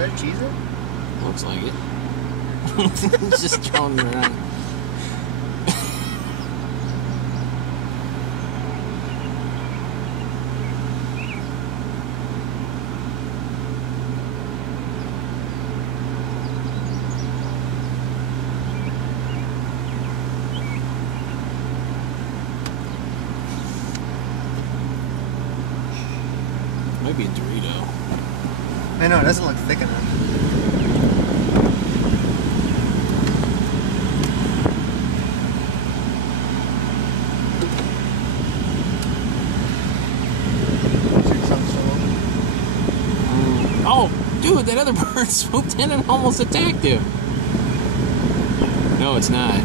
that Cheez-It? Looks like it. It's just throwing it around. Might be a Dorito. I know, it doesn't look thick enough. Oh, dude, that other bird swooped in and almost attacked him. No, it's not.